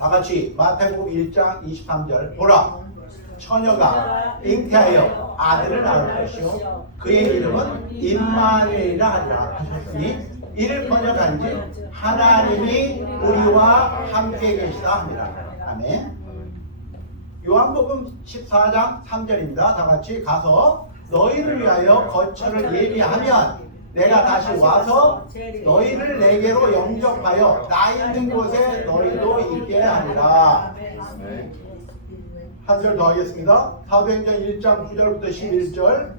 다 같이 마태복음 1장 23절. 보라, 처녀가 잉태하여 아들을 낳을 것이요 그의 이름은 임마누엘이라 하리라 하셨으니 이를 번역한지 하나님이 우리와 함께 계시다 합니다. 아멘. 요한복음 14장 3절입니다. 다 같이 가서 너희를 위하여 거처를 예비하면 내가 다시 와서 너희를 내게로 영접하여 나 있는 곳에 너희도 있게 하리라. 한 절 더 하겠습니다. 사도행전 1장 9절부터 11절.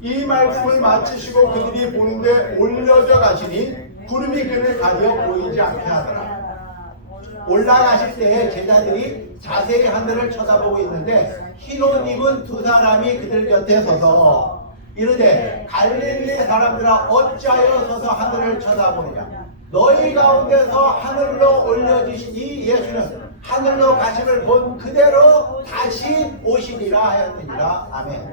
이 말씀을 마치시고 그들이 보는데 올려져 가시니 구름이 그를 가려 보이지 않게 하더라. 올라가실 때에 제자들이 자세히 하늘을 쳐다보고 있는데 흰 옷 입은 두 사람이 그들 곁에 서서 이르되 갈릴리 사람들아 어찌하여 서서 하늘을 쳐다보느냐. 너희 가운데서 하늘로 올려지신 이 예수는 하늘로 가심을 본 그대로 다시 오시리라 하였느니라. 아멘.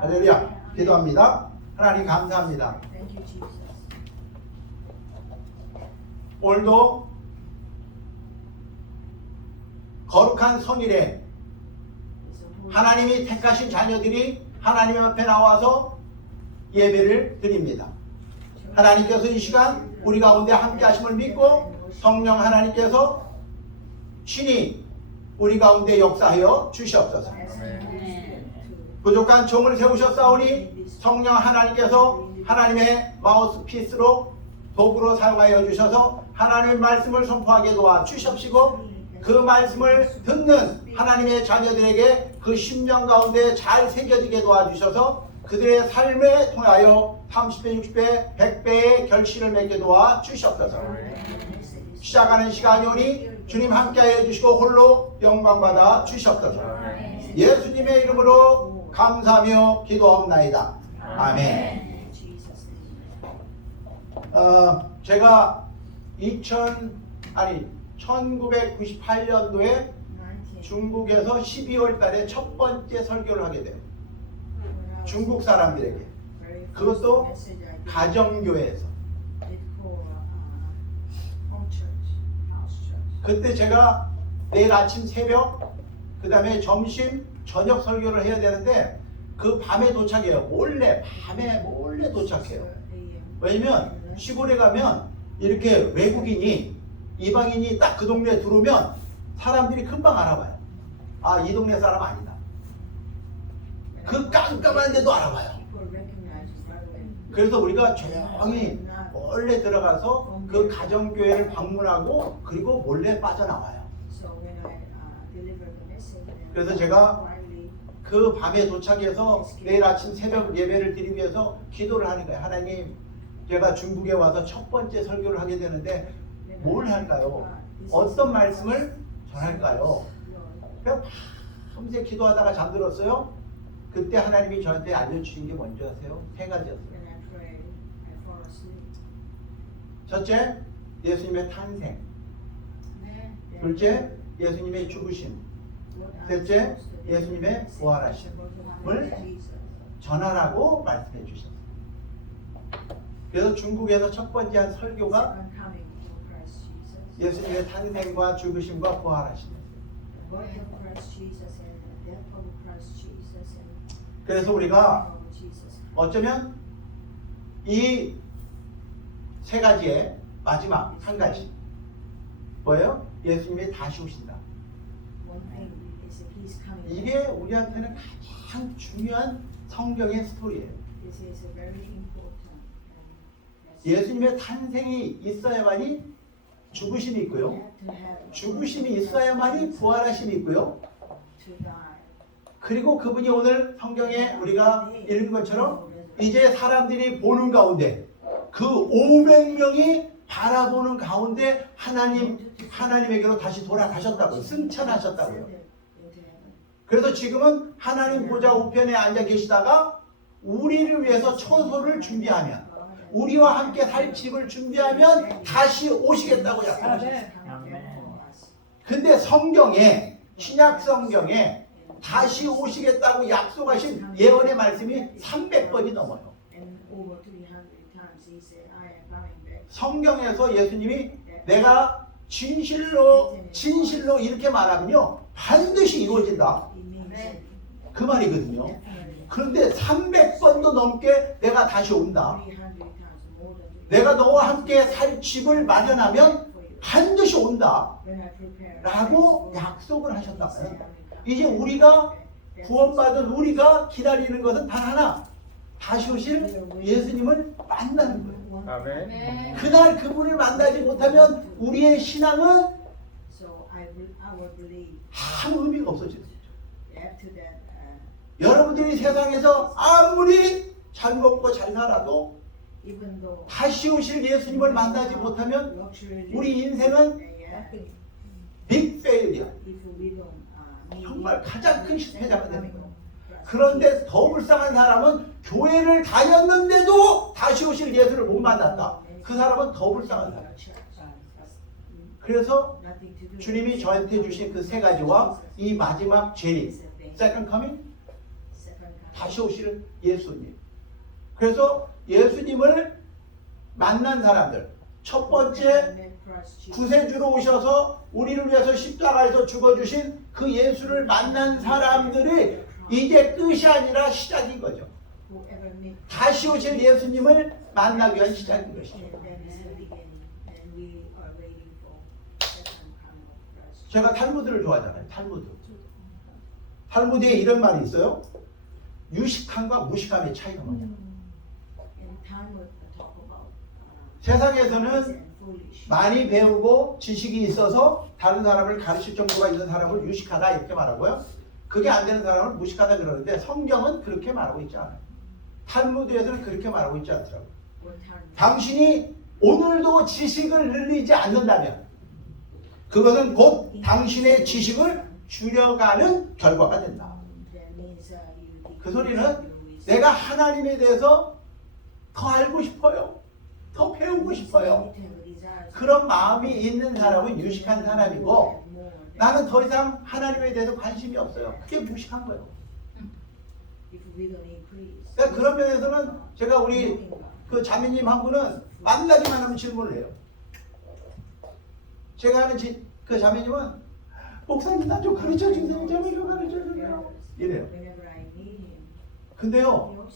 할렐루야. 기도합니다. 하나님 감사합니다. 오늘도 거룩한 성일에 하나님이 택하신 자녀들이 하나님 앞에 나와서 예배를 드립니다. 하나님께서 이 시간 우리 가운데 함께 하심을 믿고 성령 하나님께서 신이 우리 가운데 역사하여 주시옵소서. 부족한 종을 세우셨사오니 성령 하나님께서 하나님의 마우스피스로 도구로 사용하여 주셔서 하나님의 말씀을 선포하게 도와 주십시고 그 말씀을 듣는 하나님의 자녀들에게 그 심령 가운데 잘 새겨지게 도와주셔서 그들의 삶에 통하여 30배, 60배, 100배의 결실을 맺게 도와 주시옵소서. 시작하는 시간이 오니 주님 함께하여 주시고 홀로 영광받아 주시옵소서. 예수님의 이름으로 감사하며 기도하옵나이다. 아멘. 제가 1998년도에 중국에서 12월 달에 첫 번째 설교를 하게 돼요. 중국 사람들에게. 그것도 가정교회에서. 그때 제가 내일 아침 새벽, 그 다음에 점심, 저녁 설교를 해야 되는데 그 밤에 도착해요. 밤에 몰래 도착해요. 왜냐면 시골에 가면 이렇게 외국인이, 이방인이 딱 그 동네에 들어오면 사람들이 금방 알아봐요. 아, 이 동네 사람 아니다. 그 깜깜한데도 알아봐요. 그래서 우리가 조용히 몰래 들어가서 그 가정교회를 방문하고 그리고 몰래 빠져나와요. 그래서 제가 그 밤에 도착해서 내일 아침 새벽 예배를 드리기 위해서 기도를 하는 거예요. 하나님, 제가 중국에 와서 첫 번째 설교를 하게 되는데 뭘 할까요? 어떤 말씀을 전할까요? 그냥 밤새 기도하다가 잠들었어요. 그때 하나님이 저한테 알려주신 게 뭔지 아세요? 세 가지였어요. 첫째, 예수님의 탄생. 둘째, 예수님의 죽으심. 셋째, 예수님의 부활하심을 전하라고 말씀해 주셨어요. 그래서 중국에서 첫 번째 한 설교가 예수님의 탄생과 죽으심과 부활하심이었어요. 그래서 우리가 어쩌면 이 세 가지의 마지막 한 가지 뭐예요? 예수님이 다시 오신다. 이게 우리한테는 가장 중요한 성경의 스토리예요. 예수님의 탄생이 있어야만이 죽으심이 있고요. 죽으심이 있어야만이 부활하심이 있고요. 그리고 그분이 오늘 성경에 우리가 읽은 것처럼 이제 사람들이 보는 가운데 그 500명이 바라보는 가운데 하나님에게로 다시 돌아가셨다고요. 승천하셨다고요. 그래서 지금은 하나님 보좌 우편에 앉아 계시다가 우리를 위해서 처소를 준비하면, 우리와 함께 살 집을 준비하면 다시 오시겠다고 약속하셨어요. 근데 성경에, 신약 성경에 다시 오시겠다고 약속하신 예언의 말씀이 300번이 넘어요. 성경에서 예수님이 내가 진실로 이렇게 말하면요 반드시 이루어진다 그 말이거든요. 그런데 300번도 넘게 내가 다시 온다. 내가 너와 함께 살 집을 마련하면 반드시 온다 라고 약속을 하셨다고요. 이제 우리가 구원받은 우리가 기다리는 것은 단 하나, 다시 오실 예수님을 만나는 거예요. 아멘. 그날 그분을 만나지 못하면 우리의 신앙은 아무 의미가 없어지는 거죠. 여러분들이 세상에서 아무리 잘 먹고 잘 살아도 다시 오실 예수님을 만나지 못하면 우리 인생은 빅 페일이야. 정말 가장 큰 실패자가 되는 거예요. 그런데 더 불쌍한 사람은 교회를 다녔는데도 다시 오실 예수를 못 만났다. 그 사람은 더 불쌍한 사람. 그래서 주님이 저한테 주신 그 세 가지와 이 마지막 재림, second coming, 다시 오실 예수님. 그래서 예수님을 만난 사람들, 첫 번째 구세주로 오셔서 우리를 위해서 십자가에서 죽어주신 그 예수를 만난 사람들이 이제 끝이 아니라 시작인 거죠. 다시 오실 예수님을 만나기 위한 시작인 것이죠. 제가 탈무드를 좋아하잖아요. 탈무드에 이런 말이 있어요. 유식함과 무식함의 차이가 뭐냐. 세상에서는 많이 배우고 지식이 있어서 다른 사람을 가르칠 정도가 있는 사람을 유식하다 이렇게 말하고요. 그게 안 되는 사람을 무식하다 그러는데 성경은 그렇게 말하고 있지 않아요. 탈무드에서는 그렇게 말하고 있지 않더라고요. 당신이 오늘도 지식을 늘리지 않는다면 그것은 곧 당신의 지식을 줄여가는 결과가 된다. 그 소리는 내가 하나님에 대해서 더 알고 싶어요. 더 배우고 싶어요. 그런 마음이 있는 사람은 유식한 사람이고 나는 더 이상 하나님에 대해서 관심이 없어요. 그게 무식한 거예요. 그러니까 그런 면에서는 제가 우리 그 자매님 한 분은 만나기만 하면 질문을 해요. 제가 하는 그 자매님은 목사님 나 좀 가르쳐 주세요. 제발 좀 가르쳐 주세요. 이래요. 근데요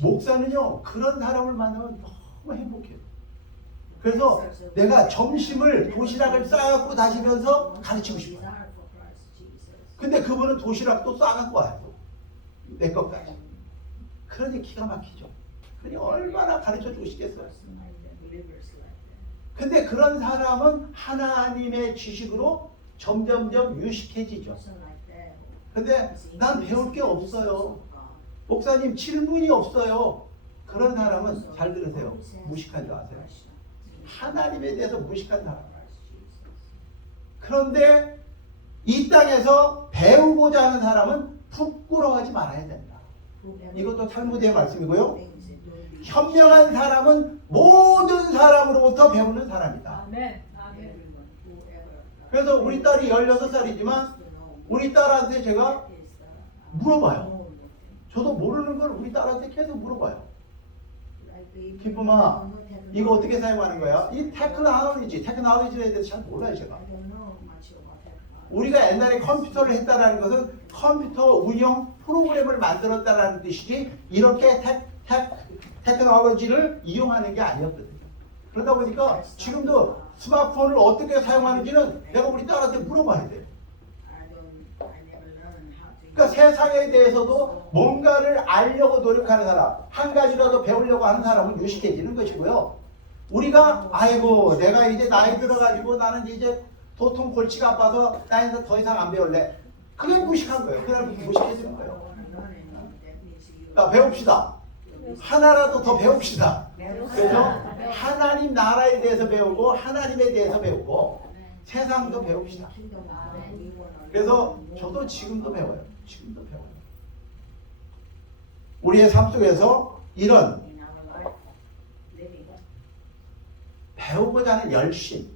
목사는요 그런 사람을 만나면 너무 행복해요. 그래서 내가 점심을 도시락을 싸갖고 다니면서 가르치고 싶어요. 근데 그분은 도시락도 싸갖고 와요. 내 것까지. 그러니 기가 막히죠. 그러니 얼마나 가르쳐주고 싶겠어요. 근데 그런 사람은 하나님의 지식으로 점점점 유식해지죠. 근데 난 배울 게 없어요. 목사님 질문이 없어요. 그런 사람은 잘 들으세요. 무식한 줄 아세요? 하나님에 대해서 무식한 사람. 그런데 이 땅에서 배우고자 하는 사람은 부끄러워하지 말아야 된다. 이것도 탈무드의 말씀이고요. 현명한 사람은 모든 사람으로부터 배우는 사람이다. 그래서 우리 딸이 16살이지만 우리 딸한테 제가 물어봐요. 저도 모르는 걸 우리 딸한테 계속 물어봐요. 기쁨아, 이거 어떻게 사용하는 거야? 이 테크놀로지에 대해서 잘 몰라요, 제가. 우리가 옛날에 컴퓨터를 했다라는 것은 컴퓨터 운영 프로그램을 만들었다라는 뜻이지 이렇게 테크놀로지를 이용하는 게 아니었거든요. 그러다 보니까 지금도 스마트폰을 어떻게 사용하는지는 내가 우리 딸한테 물어봐야 돼요. 그러니까 세상에 대해서도 뭔가를 알려고 노력하는 사람, 한 가지라도 배우려고 하는 사람은 유식해지는 것이고요. 우리가 아이고 내가 이제 나이 들어가지고 나는 이제 도통 골치가 아파서 나 이제 더 이상 안 배울래. 그게 무식한 거예요. 그냥 무식해지는 거예요. 자, 배웁시다. 하나라도 더 배웁시다. 그래서 하나님 나라에 대해서 배우고 하나님에 대해서 배우고 세상도 배웁시다. 그래서 저도 지금도 배워요. 우리의 삶 속에서 이런 배우고자 하는 열심,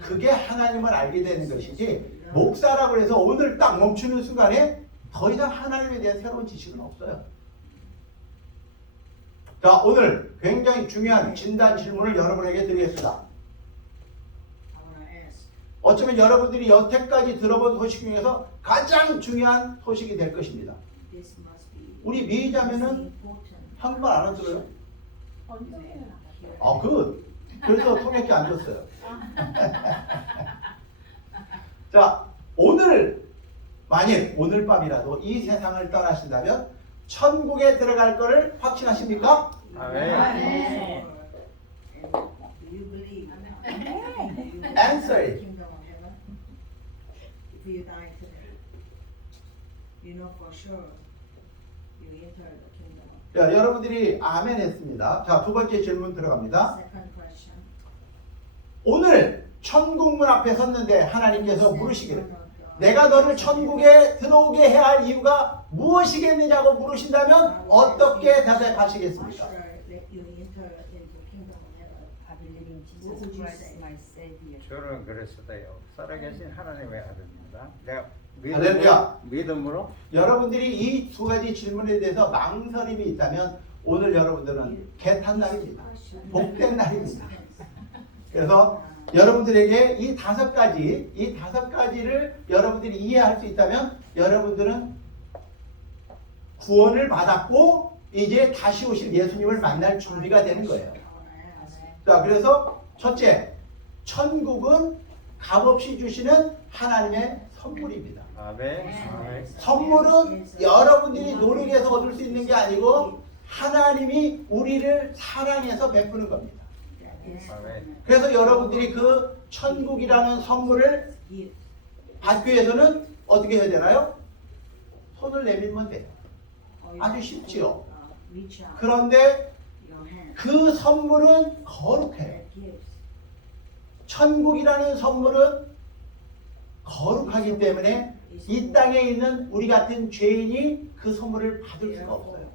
그게 하나님을 알게 되는 것이지 목사라고 해서 오늘 딱 멈추는 순간에 더 이상 하나님에 대한 새로운 지식은 없어요. 자, 오늘 굉장히 중요한 진단 질문을 여러분에게 드리겠습니다. 어쩌면 여러분들이 여태까지 들어본 소식 중에서 가장 중요한 소식이 될 것입니다. 우리 미자매는 한국말 알아들어요? 아, 그래서 통역기 안 줬어요. 자, 만일 오늘 밤이라도 이 세상을 떠나신다면 천국에 들어갈 거를 확신하십니까? 아멘. Answer it. If you die today, you know for sure you enter the kingdom. 자, 여러분들이 아멘 했습니다. 자, 두 번째 질문 들어갑니다. Second question. 오늘 천국문 앞에 섰는데 하나님께서 물으시기를 내가 너를 천국에 들어오게 해야 할 이유가 무엇이겠느냐고 물으신다면 어떻게 대답하시겠습니까? 저는 그랬어요. 살아계신 하나님의 아들입니다. 내가 할렐루야. 믿음으로 여러분들이 이 두 가지 질문에 대해서 망설임이 있다면 오늘 여러분들은 개탄 날입니다. 복된 날입니다. 그래서 여러분들에게 이 다섯 가지를 여러분들이 이해할 수 있다면 여러분들은 구원을 받았고 이제 다시 오실 예수님을 만날 준비가 되는 거예요. 자, 그래서 첫째, 천국은 값없이 주시는 하나님의 선물입니다. 아멘. 아멘. 선물은 여러분들이 노력해서 얻을 수 있는 게 아니고 하나님이 우리를 사랑해서 베푸는 겁니다. 아멘. 그래서 여러분들이 그 천국이라는 선물을 받기 위해서는 어떻게 해야 되나요? 손을 내밀면 돼요. 아주 쉽지요. 그런데 그 선물은 거룩해요. 천국이라는 선물은 거룩하기 때문에 이 땅에 있는 우리 같은 죄인이 그 선물을 받을 수가 없어요.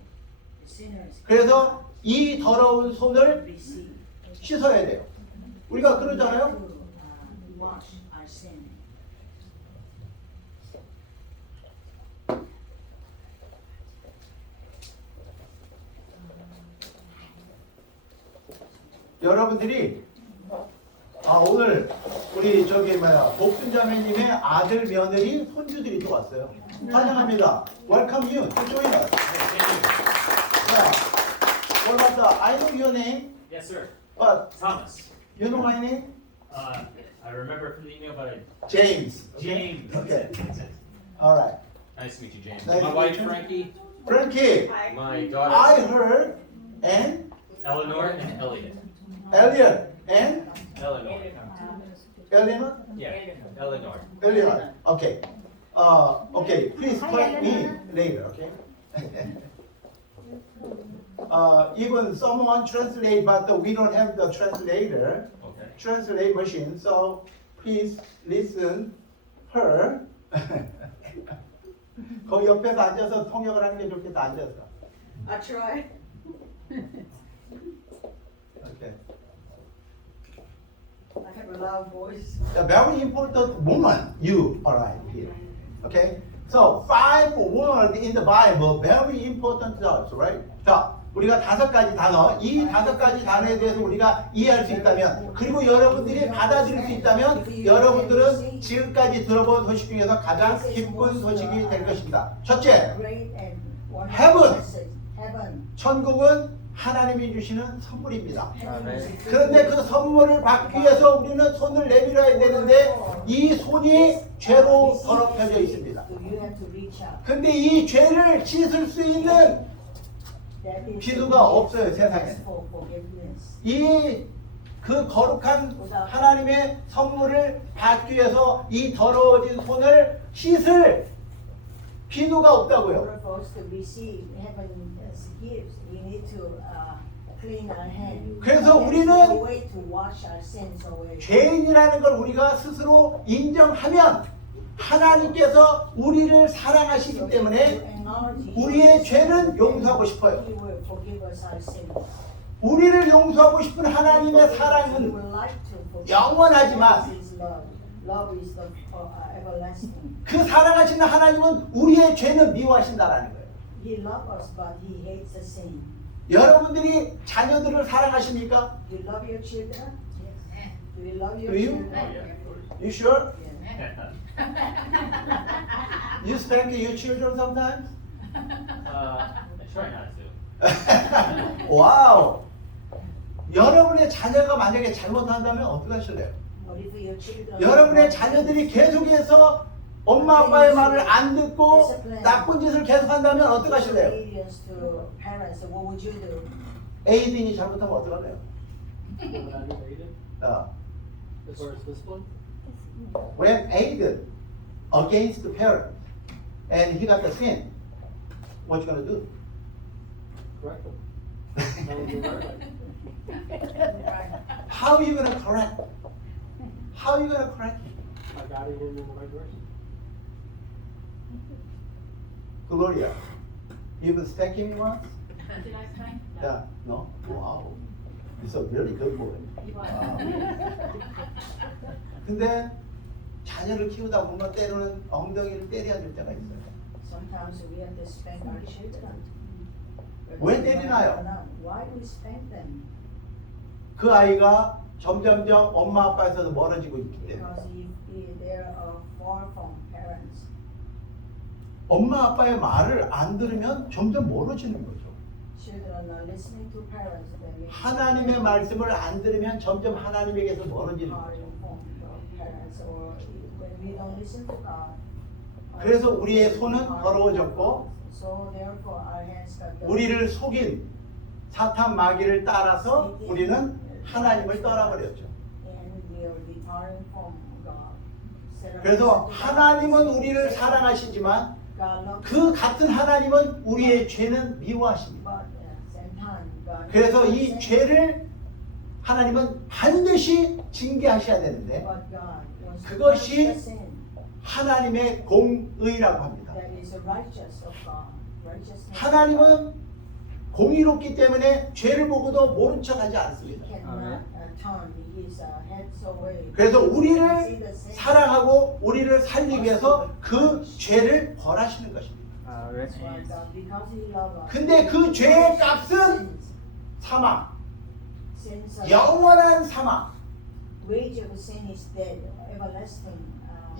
그래서 이 더러운 손을 씻어야 돼요. 우리가 그러잖아요. 여러분들이 오늘 우리 복순자매님의 아들 며느리 손주들이 또 왔어요. 환영합니다. Welcome you to join us. Yeah. What about the? I know your name, Yes, sir. but Thomas. you know my name? I remember from the email, but James. James. Okay. All right. Nice to meet you, James. Nice My to wife, meet you. Frankie. Frankie, My daughter, I heard, and Eleanor, and Elliot. Elliot, and Eleanor. Eleanor. Yeah, Eleanor. Eleanor. Okay. Okay. Please correct me later. Okay. Even someone translate, but we don't have the translator, Okay. translate machine. So please listen her. 거기 옆에서 앉아서 통역을 하는 게 좋겠다. 앉아서. I try. Okay. I have a loud voice. The very important moment you arrive here. Okay. So 5 words in the Bible very important to us, right? 자, 우리가 5가지 단어, 이 5가지 단어에 대해서 우리가 이해할 수 있다면, 그리고 여러분들이 받아들일 수 있다면, 여러분들은 지금까지 들어본 소식 중에서 가장 기쁜 소식이 될 것입니다. 첫째, Great and wonderful Heaven. message. Heaven. 천국은 하나님이 주시는 선물입니다. 아멘. 그런데 그 선물을 받기 위해서 우리는 손을 내밀어야 되는데 이 손이 죄로 더럽혀져 있습니다. You have to reach out. 근데 이 죄를 씻을 수 있는 That is 기도가 없어요, 세상에. ask for forgiveness. 이 그 거룩한 하나님의 선물을 받기 위해서 이 더러워진 손을 씻을 기도가 In 없다고요. order for us to receive heaven's gifts, we need to clean our hands. 그래서 There is 우리는 no way to wash our sins away. 죄인이라는 걸 우리가 스스로 인정하면 하나님께서 우리를 사랑하시기 때문에 우리의 죄는 용서하고 싶어요. He will forgive us our sins. 우리를 용서하고 싶은 하나님의 He 사랑은 would like to forgive. 영원하지만 That is love. Love is the everlasting. 그 사랑하시는 하나님은 우리의 죄는 미워하신다라는 거예요. He loves us, but he hates the sin. 여러분들이 자녀들을 사랑하십니까? Do you love your children? Do you love your Do you? children? Oh, yeah, of course. You sure? Yeah. You spank your children sometimes? Try not to. 와우. 여러분의 자녀가 만약에 잘못한다면 어떻게 하실래요? What if your children? 여러분의 자녀들이 계속해서 엄마 아빠의 말을 안 듣고 나쁜 짓을 계속한다면 어떻게 하실래요? Obedience to parents. What would you do? 에이든이 잘못하면 어떻게 할래요? When I do Aiden, 어. as far as discipline, When Aiden against the parent and he got the sin, what you gonna do? correct them. Tell them to do right. How you gonna correct? How you gonna correct him? By guiding him in the right direction. Gloria, you been spanking me once? Did I spank? Yeah. No? Wow. You're a really good boy. 근데 자녀를 키우다 보면 때로는 엉덩이를 때려야 될 때가 있어요. Sometimes we have to spank our children. 왜 때리나요? Why do we spank them? 그 아이가 점점점 엄마 아빠에서 멀어지고 있기 때문에. Because they are far from parents. 엄마 아빠의 말을 안 들으면 점점 멀어지는 거죠. Children are listening to parents. Then we 하나님의 말씀을 안 들으면 점점 하나님에게서 멀어지는 are 거죠. informed of parents, or when we don't listen to God. 그래서 우리의 손은 더러워졌고 So therefore our hands got dirty. 우리를 속인 사탄 마귀를 따라서 우리는 하나님을 떠나버렸죠. And we are departing from God. 그래서 하나님은 우리를 사랑하시지만 God loves 그 같은 하나님은 우리의 죄는 미워하십니다. but at the same time God 그래서 이 죄를 하나님은 반드시 징계하셔야 되는데 but God wants to 그것이 punish the sin 하나님의 공의라고 합니다. that is righteous of God. Righteousness. 하나님은 공의롭기 때문에 죄를 보고도 모른 척하지 않습니다. He cannot turn his heads away. 그래서 He 우리를 see the sin. 사랑하고 우리를 살리기 위해서 그 죄를 벌하시는 것입니다. 아멘. That's why God, because He loves us. 근데 그 죄의 값은 Sins- 사망, sins are- 영원한 사망. Wage of sin is death, everlasting.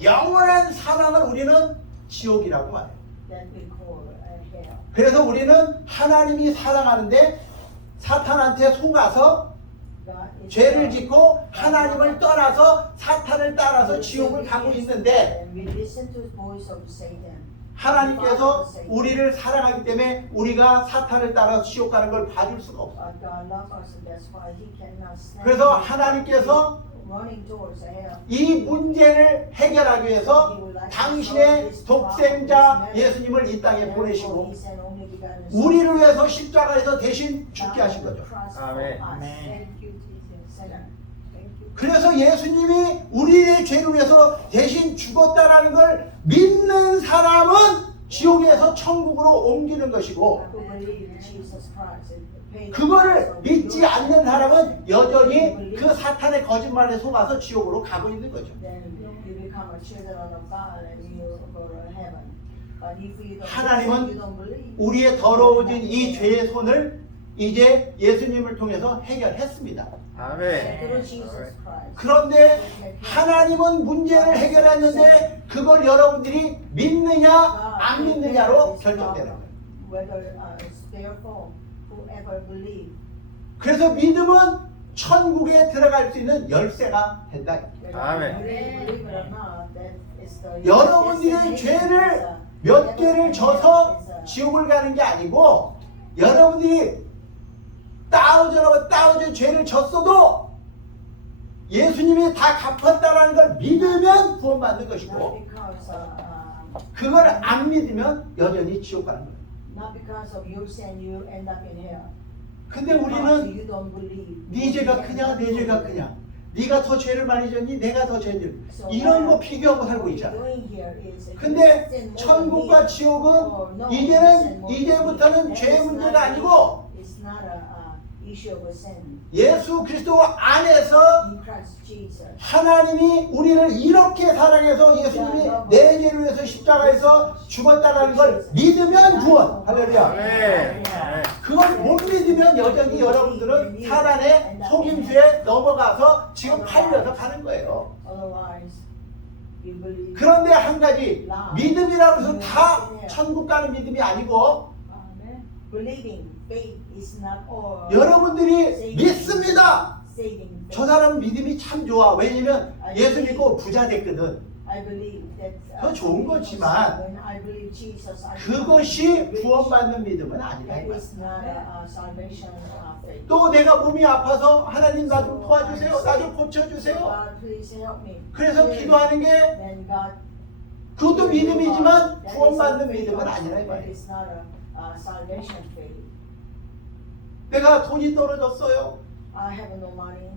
영원한 사망을 우리는 지옥이라고 말해요. That we call hell. 그래서 우리는 하나님이 사랑하는데 사탄한테 속아서 God is 죄를 love. 짓고 하나님을 떠나서 사탄을 따라서 지옥을 가고 있는데 And we listen to the voice of Satan. 하나님께서 우리를 사랑하기 때문에 우리가 사탄을 따라 지옥 가는 걸 봐줄 수가 없어요. But God loves us, that's why He cannot stand. 그래서 하나님께서 running towards hell. 이 문제를 해결하기 위해서 당신의 독생자 예수님을 이 땅에 보내시고 우리를 위해서 십자가에서 대신 죽게 하신 거죠. 아멘. 그래서 예수님이 우리의 죄를 위해서 대신 죽었다라는 걸 믿는 사람은 지옥에서 천국으로 옮기는 것이고 그거를 믿지 않는 사람은 여전히 그 사탄의 거짓말에 속아서 지옥으로 가고 있는 거죠. 하나님은 우리의 더러워진 이 죄의 손을 이제 예수님을 통해서 해결했습니다. 아멘. 그런데 하나님은 문제를 해결했는데 그걸 여러분들이 믿느냐 안 믿느냐로 결정되는 거예요. 그래서 믿음은 천국에 들어갈 수 있는 열쇠가 된다. 아멘. 여러분들의 죄를 몇 개를 져서 지옥을 가는 게 아니고 여러분들이 따오전 죄를 졌어도 예수님이 다 갚았다라는 걸 믿으면 구원받는 것이고 그걸 안 믿으면 여전히 지옥 가는 거예요. 근데 우리는 네 죄가 크냐 내 죄가 크냐 네가 더 죄를 많이 졌니 내가 더 죄를 이런 거 비교하고 살고 있잖아. 근데 천국과 지옥은 이제부터는 죄 문제가 아니고 예수 그리스도 안에서 하나님이 우리를 이렇게 사랑해서 예수님이 내 죄를 위해서 십자가에서 죽었다는 걸 믿으면 구원. 할렐루야. 아멘. 그걸 못 믿으면 여전히 여러분들은 사단의 속임수에 넘어가서 지금 팔려서 가는 거예요. Otherwise, you believe. 그런데 한 가지 믿음이라고 해서 다 천국 가는 믿음이 아니고 Believing faith is not all. 여러분들이 믿습니다. Saving faith. 저 사람 믿음이 참 좋아. 왜냐면 예수 믿고 부자 됐거든. I believe that. 그거 좋은 거지만 when I believe Jesus, I 그것이 구원받는 믿음은 아니다. 이 That 말이야. is not a salvation faith. 또 내가 몸이 아파서 하나님 나 좀 도와주세요. 나 좀 고쳐주세요. God, please help me. 그래서 기도하는 게 Then God. 그것도 믿음이지만 That is 구원받는 a faith 믿음은 also. 아니라 이 That 말이야. is not a salvation faith. 내가 돈이 떨어졌어요. I have no money.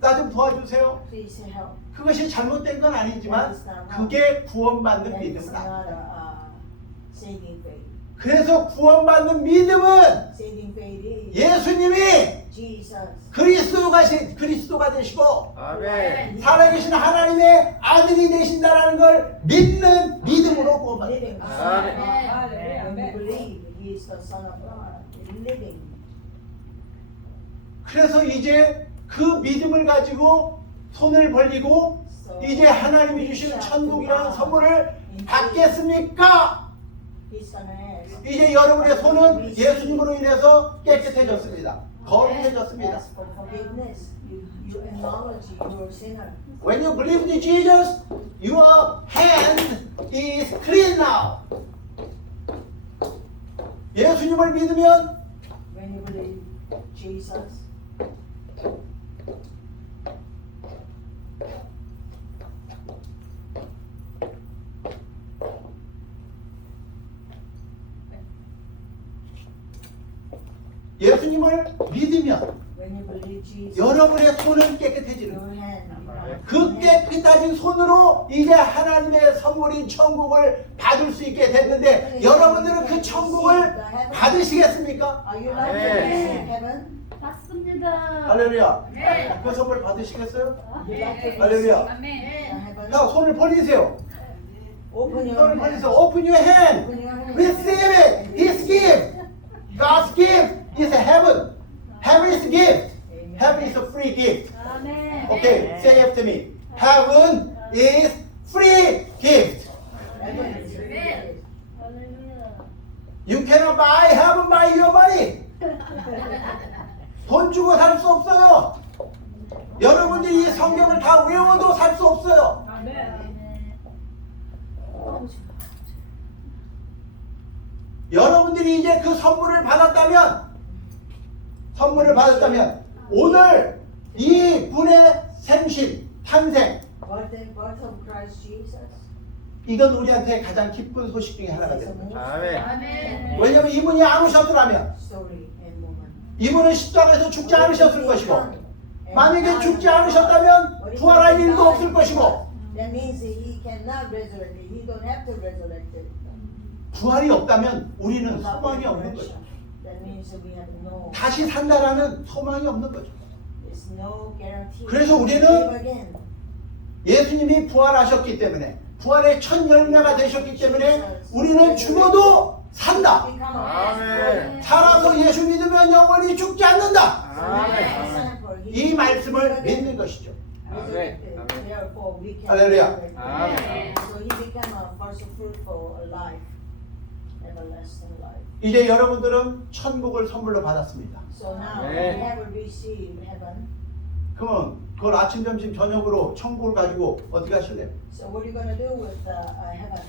나 좀 도와주세요. Please help. 그것이 잘못된 건 아니지만 그게 구원받는 That is 믿음은 not 아니야. a saving faith. 그래서 구원받는 믿음은 Saving faith is 예수님이 Jesus. 그리스도가 되시고 아멘. 살아계신 하나님의 아들이 되신다라는 걸 믿는 믿음으로 구원받는 Living. 아멘. When you believe He is the Son of God, living. 그래서 이제 그 믿음을 가지고 손을 벌리고 이제 하나님이 주시는 천국이라는 선물을 받겠습니까? He's gonna ask. 이제 여러분의 손은 예수님으로 인해서 깨끗해졌습니다. 거룩해졌습니다. Ask for forgiveness. You acknowledge you're a sinner. When you believe in Jesus, your hand is clean now. 예수님을 믿으면 When you believe Jesus, 예수님을 믿으면 when you believe Jesus, 여러분의 손은 깨끗해지는 your 거예요. hand becomes 그 깨끗해진 손으로 이제 하나님의 선물인 천국을 받을 수 있게 됐는데 여러분들은 그 천국을 받으시겠습니까? Are you like to Amen. receive heaven? 맞습니다. 할렐루야. 네. 그 선물 받으시겠어요? You like to 할렐루야. receive 아멘. heaven? 자, 손을 벌리세요. Open your 손을 hand. 벌리세요. Open your hand. Open your hand. Receive it. His gift. God's gift is heaven. Heaven is gift. Amen. Heaven is a free gift. 아멘. Okay, say after me. Heaven is free gift. Heaven is your Amen. gift. 할렐루야. You cannot buy heaven by your money. 돈 주고 살 수 없어요. 여러분들이 이 성경을 다 외워도 살 수 없어요. 아멘. 여러분들이 이제 그 선물을 받았다면 오늘 이 분의 생신, 탄생 Birth of Christ Jesus 이건 우리한테 가장 기쁜 소식 중에 하나가 is a 됩니다. most 아멘. 아멘. 왜냐하면 이분이 안 오셨더라면 story and moment. 이분은 십자가에서 죽지 않으셨을 것이고 만약에 죽지 않으셨다면 부활할 일도 없을 것이고 That means he cannot resurrect it. He don't have to resurrect it. 부활이 없다면 우리는 Without 소망이 없는 거죠. resurrection. That means we have no. 다시 산다라는 소망이 없는 거죠. There's no guarantee. 그래서 우리는 Live again. 예수님이 부활하셨기 때문에 부활의 첫 열매가 되셨기 때문에 우리는 죽어도 산다. Become a 아멘. 살아서 예수 믿으면 영원히 죽지 않는다. 아멘. 이 말씀을 믿는 것이죠. Therefore, we can 할렐루야. resurrect. 아멘. So he became a first fruitful life, everlasting life. 이제 여러분들은 천국을 선물로 받았습니다. So now 아멘. we have received heaven. 그러면 그걸 아침, 점심, 저녁으로 천국을 가지고 어떻게 하실래요? So what are you going to do with heaven?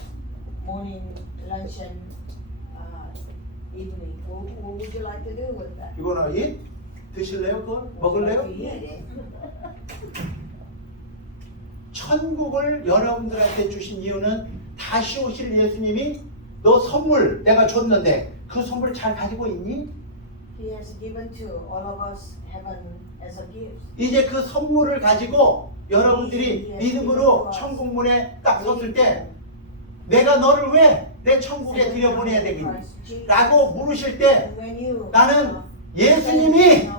Morning, lunch, and evening. What would you like to do with that? 이거는 이 드실래요? 그걸 Would you 먹을래요? like to eat it? 천국을 여러분들한테 주신 이유는 다시 오실 예수님이 너 선물 내가 줬는데 그 선물 잘 가지고 있니? He has given to all of us heaven as a gift. 이제 그 선물을 가지고 여러분들이 믿음으로 천국 문에 딱 섰을 때 내가 너를 왜 내 천국에 들여보내야 되겠니? 라고 물으실 때 나는 예수님이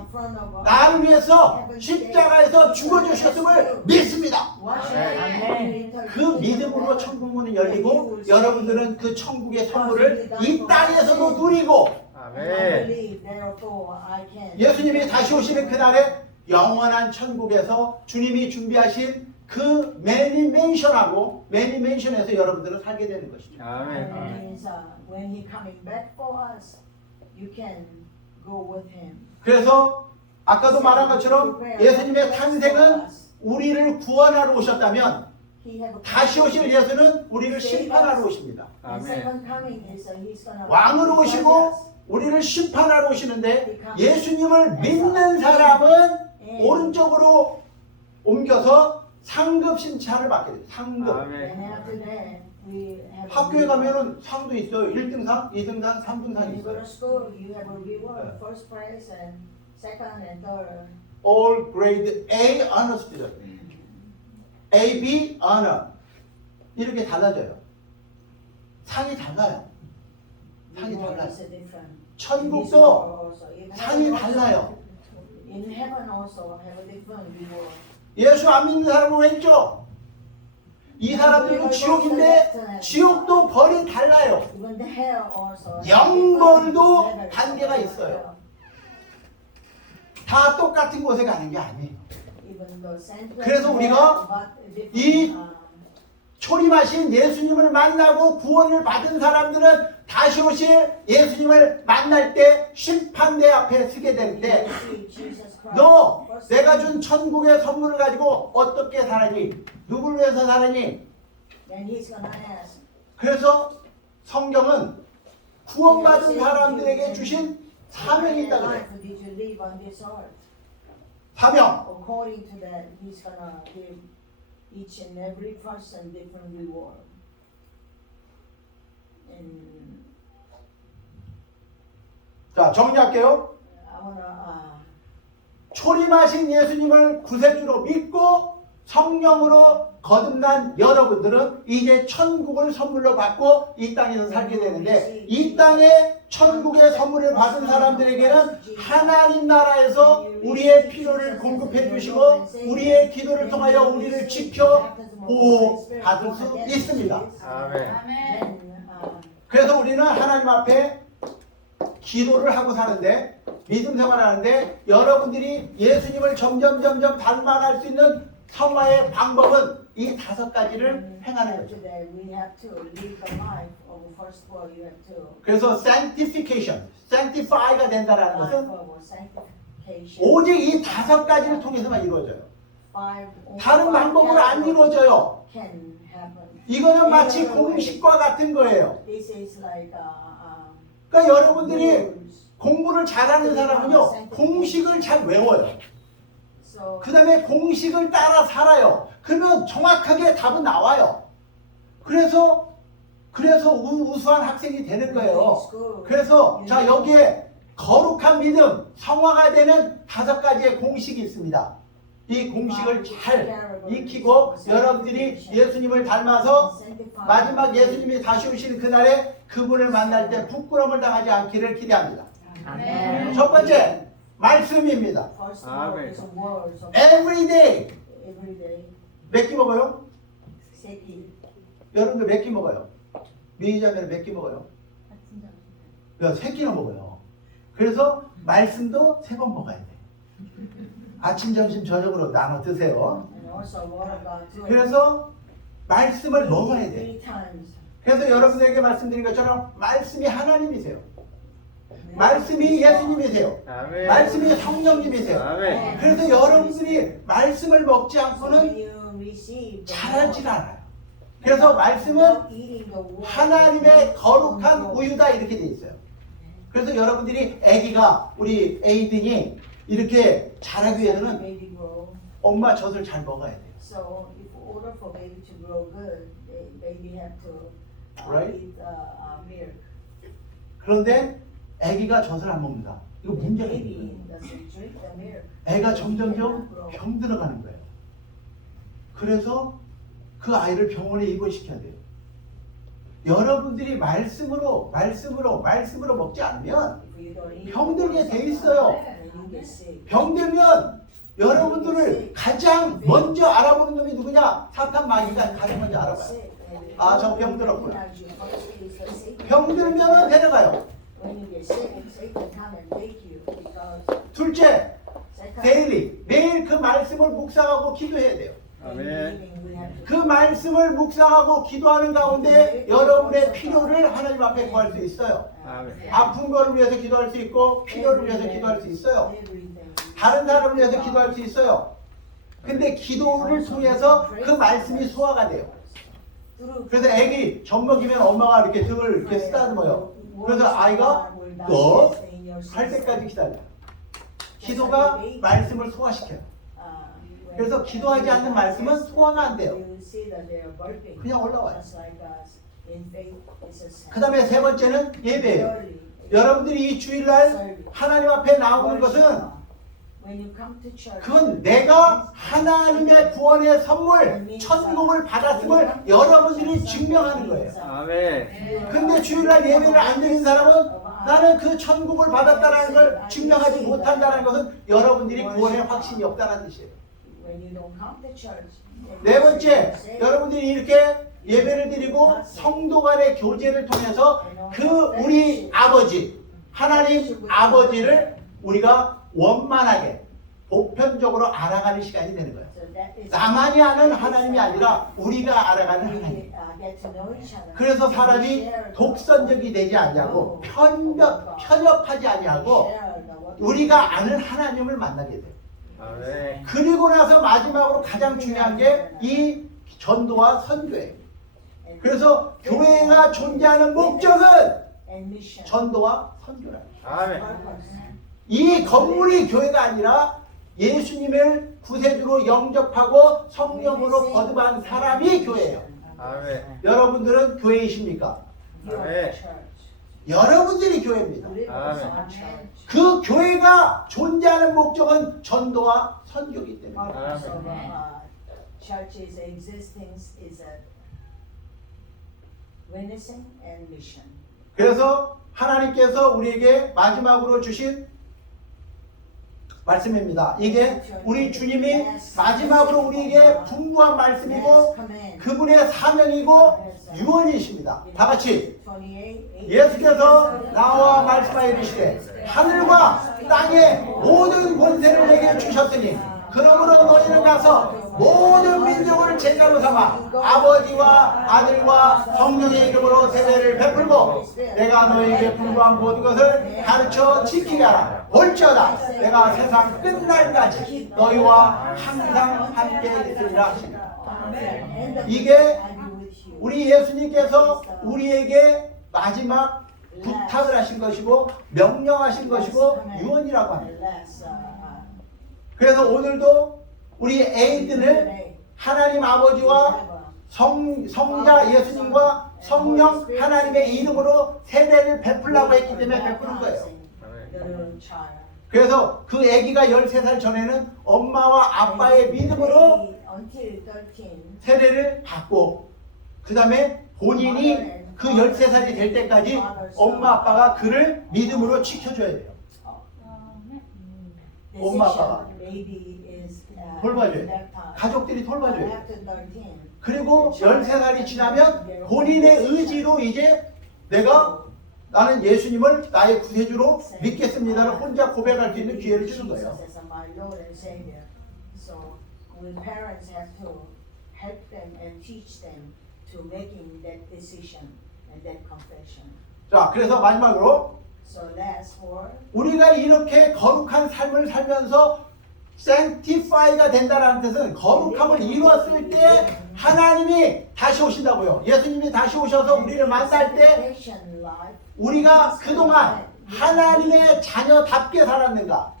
나를 위해서 십자가에서 죽어주셨음을 믿습니다. 그 믿음으로 천국 문이 열리고 여러분들은 그 천국의 선물을 이 땅에서도 누리고 I believe, therefore I can. 예수님이 다시 오시는 그날에 영원한 천국에서 주님이 준비하신 그 매니맨션하고 매니맨션에서 여러분들은 살게 되는 것이죠. And it means when he coming back for us, you can go with him. 그래서 아까도 말한 것처럼 예수님의 탄생은 우리를 구원하러 오셨다면 He have a 다시 오실 예수는 우리를 심판하러 오십니다. And second coming is he's gonna 왕으로 오시고 우리를 심판하러 오시는데 예수님을 믿는 사람은 오른쪽으로 옮겨서 상급 신차를 받게 돼요. 상급. And after that, we have 학교에 가면은 상도 있어요. 1등상, 2등상, 3등상이 When you go 있어요. to school, you have a reward, first prize and second and third. All grade A honor student. A, B honor. 이렇게 달라져요. 상이 달라요. 상이 Reward 달라요. is different. In this 천국도 world also. In 상이 heaven also- 달라요. In heaven also have a different reward. 예수 안 믿는 사람은 왼쪽. 이 사람들은 지옥인데 지옥도 벌이 달라요. Even the hell also. 영벌도 Different 단계가 levels. 있어요. 다 똑같은 곳에 가는 게 아니에요. Even the same place, 그래서 우리가 but different, 이 초림하신 예수님을 만나고 구원을 받은 사람들은 다시 오실 예수님을 만날 때 심판대 앞에 서게 되는데 너 내가 준 천국의 선물을 가지고 어떻게 살았니? 누굴 위해서 살았니? Then he's gonna ask. 그래서 성경은 구원받은 사람들에게 주신 사명이 있다 그래요. Life did you live on this earth? 사명. According to that, he's gonna give each and every person different reward. And 자, 정리할게요. I wanna 초림하신 예수님을 구세주로 믿고 성령으로 거듭난 여러분들은 이제 천국을 선물로 받고 이 땅에서 살게 되는데 이 땅에 천국의 선물을 받은 사람들에게는 하나님 나라에서 우리의 필요를 공급해 주시고 우리의 기도를 통하여 우리를 지켜 보호받을 수 있습니다. then 그래서 우리는 하나님 앞에 기도를 하고 사는데 믿음 생활하는데 여러분들이 예수님을 점점 닮아갈 수 있는 성화의 방법은 이 5가지를 행하는 거죠. after that, we have to live the life of first of all, you have to 그래서 sanctification, sanctify가 된다는 life 것은 of sanctification. 오직 이 5가지를 통해서만 이루어져요. Five- 다른 방법으로 안 이루어져요. Can happen. 이거는 마치 공식과 같은 거예요. This is like 그러니까 여러분들이 공부를 잘하는 사람은요 공식을 잘 외워요. so 그 다음에 공식을 따라 살아요. 그러면 정확하게 답은 나와요. 그래서 우수한 학생이 되는 거예요. 그래서 자 여기에 거룩한 믿음, 성화가 되는 5가지의 공식이 있습니다. 이 공식을 잘 익히고 여러분들이 예수님을 닮아서 마지막 예수님이 다시 오시는 그날에 그분을 만날 때 부끄러움을 당하지 않기를 기대합니다. 첫 번째 말씀입니다. first of all, is words of Every day every day. 몇 끼 먹어요? Second, 여러분들 몇 끼 먹어요? 미자매는 몇 끼 먹어요? 3끼나 먹어요. 그래서 말씀도 3번 먹어야 돼. 아침, 점심, 저녁으로 나눠 드세요. and also word of God too. 그래서 말씀을 먹어야 돼. 3 times. 그래서 여러분들에게 말씀드린 것처럼 말씀이 하나님이세요. 말씀이 예수님이세요. 말씀이 성령님이세요. 그래서 여러분들이 말씀을 먹지 So 않고는 when you receive the 자라질 word, 않아요. 그래서 말씀은 without eating the word, 하나님의 거룩한 you 우유다 이렇게 돼 있어요. 그래서 여러분들이 아기가 우리 에이든이 이렇게 자라기 위해서는 baby grow. 엄마 젖을 잘 먹어야 돼요. So in order for baby to grow good, baby have to Right. eat milk. 그런데 아기가 젖을 안 먹는다. 이거 문제가 있는 Baby 거예요. doesn't drink the milk. 애가 점점점 병 들어가는 거예요. 그래서 그 아이를 병원에 입원시켜야 돼요. 여러분들이 말씀으로 먹지 않으면 If you don't eat 병들게 돼 있어요. then you get sick. 병들면 여러분들을 가장 먼저 알아보는 놈이 누구냐? 사탄 마귀가 가장 먼저 알아봐요. 아, 저 병들었구나. 병들면은 데려가요. when you get sick, Satan come and take you because 둘째, Satan 데일리 매일 그 말씀을 묵상하고 기도해야 돼요. when you're living, we have to 그 말씀을 묵상하고 기도하는 가운데 여러분의 필요를 하나님 앞에 구할 수 있어요. 아픈 거를 위해서 기도할 수 있고 필요를 위해서 기도할 수 있어요. everything. 다른 사람을 위해서 기도할 수 있어요. 근데 기도를 통해서 그 말씀이 소화가 돼요. 그래서 애기 젖 먹이면 엄마가 이렇게 등을 이렇게 쓰다듬어요. 그래서 아이가 너 할 때까지 기다려. 기도가 말씀을 소화시켜요. 그래서 기도하지 않는 말씀은 소화가 안 돼요. 그냥 올라와요. 그 다음에 세 번째는 예배예요. 여러분들이 이 주일날 하나님 앞에 나오는 것은 그건 내가 하나님의 구원의 선물, 천국을 받았음을 여러분들이 증명하는 거예요. 아멘. 근데 주일날 예배를 안 드린 사람은 나는 그 천국을 받았다는 걸 증명하지 못한다는 것은 여러분들이 구원의 확신이 없다는 뜻이에요. 네 번째, 여러분들이 이렇게 예배를 드리고 성도 간의 교제를 통해서 그 우리 아버지, 하나님 아버지를 우리가 원만하게 보편적으로 알아가는 시간이 되는 거예요. 나만이 아는 하나님이 아니라 우리가 알아가는 하나님. 그래서 사람이 독선적이 되지 아니하고 편협하지 아니하고 우리가 아는 하나님을 만나게 돼요. 아멘. 그리고 나서 마지막으로 가장 중요한 게 이 전도와 선교예요. 그래서 교회가 존재하는 목적은 전도와 선교라는 거예요. 아멘. 이 건물이 교회가 아니라 예수님을 구세주로 영접하고 성령으로 거듭한 사람이 교회예요. 아멘. 여러분들은 교회이십니까? 아멘. 여러분들이 교회입니다. 아멘. 그 교회가 존재하는 목적은 전도와 선교이기 때문에. Church's existence is a witnessing and mission. 그래서 하나님께서 우리에게 마지막으로 주신 말씀입니다. 이게 우리 주님이 마지막으로 우리에게 분부한 말씀이고 그분의 사명이고 유언이십니다. 다 같이 예수께서 나와 말씀하여 이르시되 하늘과 땅의 모든 권세를 내게 주셨으니 그러므로 너희는 가서 모든 민족을 제자로 삼아 아버지와 아들과 성령의 이름으로 세례를 베풀고 내가 너희에게 분부한 모든 것을 가르쳐 지키게 하라. 볼지어다 내가 세상 끝날까지 너희와 항상 함께 있으리라 하십니다. 이게 우리 예수님께서 우리에게 마지막 부탁을 하신 것이고 명령하신 것이고 유언이라고 합니다. 그래서 오늘도 우리 에이든을 하나님 아버지와 성자 예수님과 성령 하나님의 이름으로 세례를 베풀라고 했기 때문에 베푸는 거예요. 그래서 그 아기가 13살 전에는 엄마와 아빠의 믿음으로 세례를 받고 그 다음에 본인이 그 13살이 될 때까지 엄마 아빠가 그를 믿음으로 지켜줘야 돼요. 엄마 아빠가 돌봐줘요. 가족들이 돌봐줘요. 그리고 13살이 지나면 본인의 의지로 이제 나는 예수님을 나의 구세주로 믿겠습니다를 혼자 고백할 수 있는 기회를 주는 거예요. 자, 그래서 마지막으로 우리가 이렇게 거룩한 삶을 살면서 sanctify가 된다는 뜻은 거룩함을 이루었을 때 하나님이 다시 오신다고요. 예수님이 다시 오셔서 우리를 만날 때 우리가 그동안 하나님의 자녀답게 살았는가?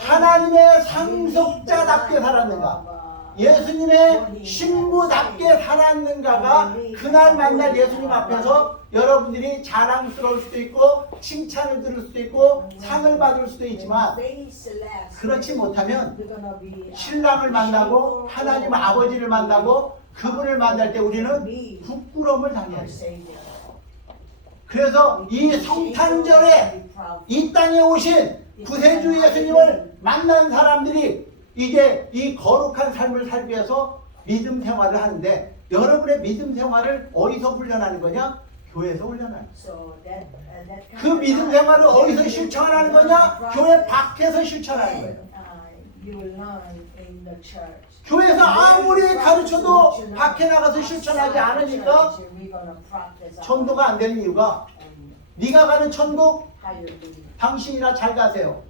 하나님의 상속자답게 살았는가? 예수님의 신부답게 살았는가가 그날 만날 예수님 앞에서 여러분들이 자랑스러울 수도 있고 칭찬을 들을 수도 있고 상을 받을 수도 있지만 그렇지 못하면 신랑을 만나고 하나님 아버지를 만나고 그분을 만날 때 우리는 부끄러움을 당해야 돼요. 그래서 이 성탄절에 이 땅에 오신 구세주 예수님을 만난 사람들이 이제 이 거룩한 삶을 살기 위해서 믿음 생활을 하는데 여러분의 믿음 생활을 어디서 훈련하는 거냐? 교회에서 올려놔요. So that 그 kind of 믿음 life, 생활을 어디서 you 실천하는 will 거냐? learn 교회 from 밖에서 실천하는 and, 거예요. you will learn in the church. 교회에서 아무리 가르쳐도 밖에 나가서 실천하지 않으니까 전도가 안 되는 이유가 네가 가는 천국 당신이나 잘 가세요.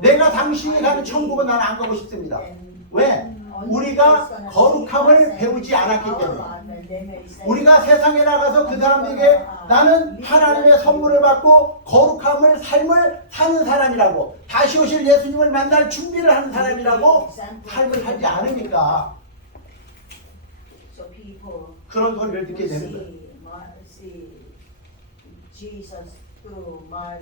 내가 당신이 가는 천국은 나는 안 가고 싶습니다. 왜? 우리가 거룩함을 배우지 않았기 때문에. 우리가 세상에 나가서 그 사람들에게 나는 하나님의 선물을 받고 거룩함을 삶을 사는 사람이라고, 다시 오실 예수님을 만날 준비를 하는 사람이라고 삶을 살지 않으니까 그런 소리를 듣게 되는 거예요. Jesus through my